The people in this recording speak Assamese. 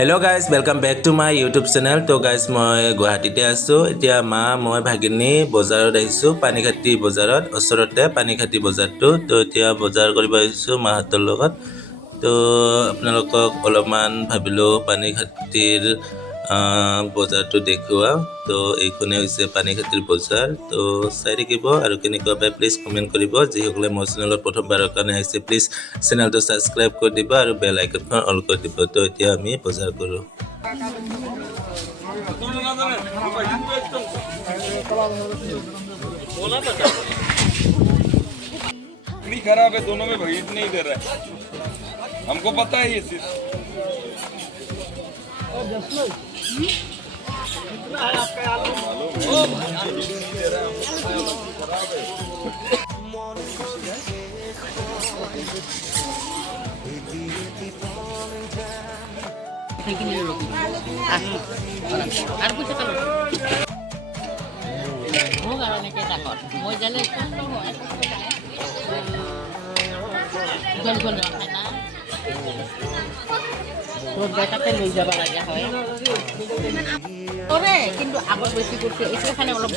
Hello guys, welcome back to my YouTube channel. তো guys মই গুৱাহাটীতে আছো এতিয়া মই ভাগিনী বজাৰত আহিছো পানীখাতি বজাৰত ওচৰতে পানীখাতি বজাৰটো তো এতিয়া বজাৰ কৰিব আহিছো মাহঁতৰ লগত তো আপোনালোকক অলপমান ভাবিলো পানীখাতিৰ বজাৰটো দেখুৱা তো এইখনে হৈছে পানীখাতিৰ বজাৰ তো চাই থাকিব আৰু কেনেকুৱা পায় প্লিজ কমেন্ট কৰিব যিসকলে মোৰ চেনেলত প্ৰথমবাৰৰ কাৰণে আহিছে প্লিজ চেনেলটো সাবস্ক্ৰাইব কৰি দিব আৰু বেল আইকনখন অল কৰি দিব তো এতিয়া আমি বজাৰ কৰো खराब है दोनों में भीड़ नहीं दे रहा है हमको पता है ये चीज কিন্তু আগত বেশি করছে এখানে অলপ